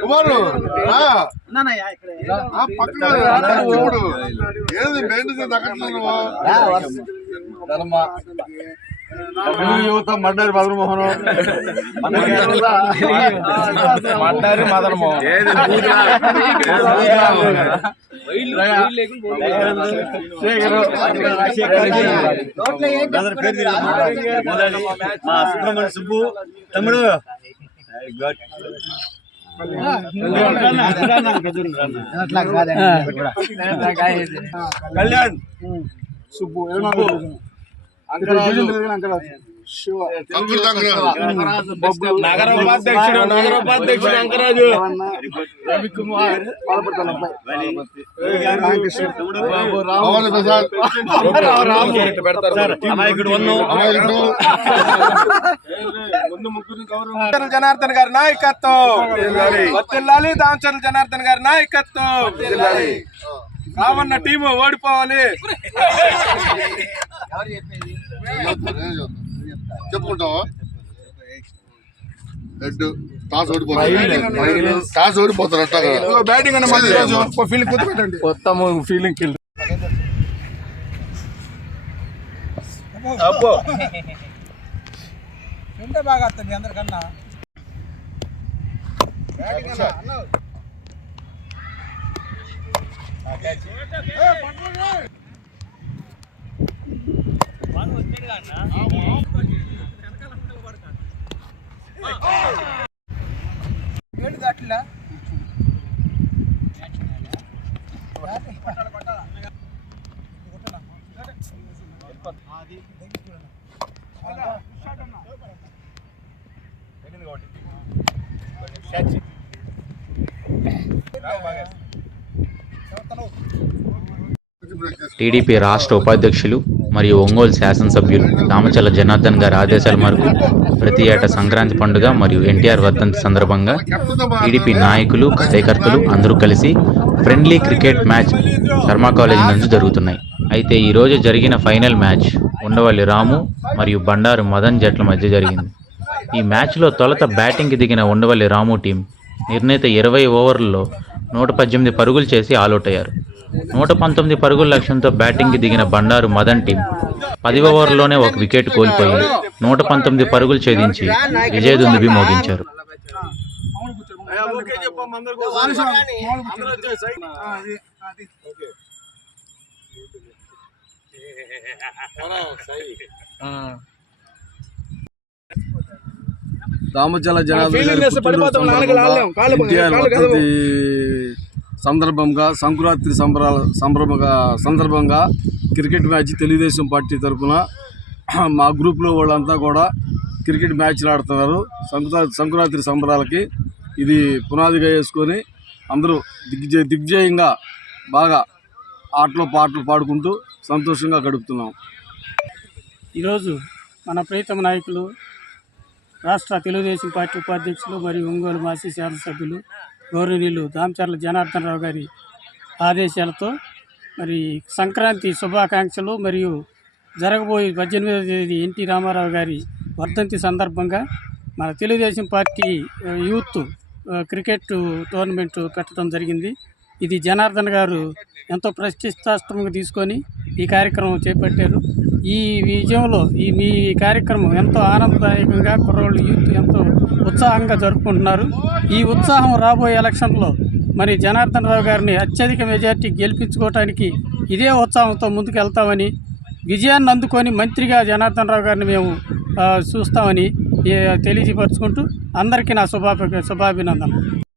కుమారు పక్కన చూడు ఏది మెయింటెనెన్స్ తగ్గట్లేదువా? ధర్మ యువత మడ్డారి మదనమోహన్ మడ్డారి మదనమోహన్ మా సుబ్రహ్మణ్య సుబ్బు. తమ్ముడు. కళ్యాణ్. సుబ్బు. అంకరాజు నగర ఉపాధ్యక్షుడు నగర ఉపాధ్యక్షుడు అంకరాజు రవికుమార్ జనార్దన్ గారి నాయకత్వం. వర్తిల్లాలి దామచర్ల జనార్దన్ గారి నాయకత్వం. రావన్న టీము ఓడిపోవాలి. చెప్పుకుంటావా? హెడ్ టాస్ ఓడిపోతారు టాస్ ఓడిపోతారు అట్ట బ్యాటింగ్ అన్న మళ్ళీ ఈరోజు ఫీల్డింగ్ కొద్ది పెట్టండి మొత్తం ఫీల్డింగ్ కిల్ అబ్బో టీడీపీ రాష్ట్ర ఉపాధ్యక్షులు మరియు ఒంగోలు శాసనసభ్యులు రామచల జనార్దన్ గారి ఆదేశాల మేరకు ప్రతి ఏటా సంక్రాంతి పండుగ మరియు ఎన్టీఆర్ వర్ధంతి సందర్భంగా టీడీపీ నాయకులు కార్యకర్తలు అందరూ కలిసి friendly cricket match Sharma college నుంచి జరుగుతున్నాయి. అయితే ఈ రోజు జరిగిన ఫైనల్ మ్యాచ్ ఉండవల్లి రాము మరియు బండారు మదన్ జట్ల మధ్య జరిగింది. ఈ మ్యాచ్లో తొలుత బ్యాటింగ్కి దిగిన ఉండవల్లి రాము టీం నిర్ణీత ఇరవై ఓవర్లలో నూట పద్దెనిమిది పరుగులు చేసి ఆలౌట్ అయ్యారు. నూట పంతొమ్మిది పరుగుల లక్ష్యంతో బ్యాటింగ్కి దిగిన బండారు మదన్ టీం పది ఓవర్లోనే ఒక వికెట్ కోల్పోయి నూట పంతొమ్మిది పరుగులు ఛేదించి విజయ దుందుబి మోగించారు ఓకే చెప్పమ్మా సందర్భంగా సంక్రాంతి సంబరాల సంబరంగా సందర్భంగా క్రికెట్ మ్యాచ్ తెలుగుదేశం పార్టీ తరఫున మా గ్రూప్లో వాళ్ళంతా కూడా క్రికెట్ మ్యాచ్లు ఆడుతున్నారు. సంక్రాంతి సంక్రాంతి సంబరాలకి ఇది పునాదిగా వేసుకొని అందరూ దిగ్జయ దిగ్జయంగా బాగా ఆటలు పాటలు పాడుకుంటూ సంతోషంగా గడుపుతున్నాం. ఈరోజు మన ప్రీతమ నాయకులు రాష్ట్ర తెలుగుదేశం పార్టీ ఉపాధ్యక్షులు మరియు ఒంగోలు మాజీ శాసనసభ్యులు గౌరవనీయులు దామచర్ల జనార్దన్ రావు గారి ఆదేశాలతో మరి సంక్రాంతి శుభాకాంక్షలు మరియు జరగబోయే పద్దెనిమిదవ తేదీ ఎన్టీ రామారావు గారి వర్ధంతి సందర్భంగా మన Telugu Desam party youth cricket tournament పెట్టడం జరిగింది. ఇది జనార్దన్ గారు ఎంతో ప్రతిష్టాత్మకంగా తీసుకొని ఈ కార్యక్రమం చేపట్టారు. ఈ విజయంలో ఈ మీ కార్యక్రమం ఎంతో ఆనందదాయకంగా కుర్రోళ్ళు యూత్ ఎంతో ఉత్సాహంగా జరుపుకుంటున్నారు. ఈ ఉత్సాహం రాబోయే ఎలక్షన్లో మరి జనార్దన్ రావు గారిని అత్యధిక మెజార్టీ గెలిపించుకోవటానికి ఇదే ఉత్సాహంతో ముందుకు వెళ్తామని విజయాన్ని అందుకొని మంత్రిగా జనార్దన్ రావు గారిని మేము చూస్తామని తెలియజేపరుచుకుంటూ అందరికీ నా శుభాభి శుభాభినందనం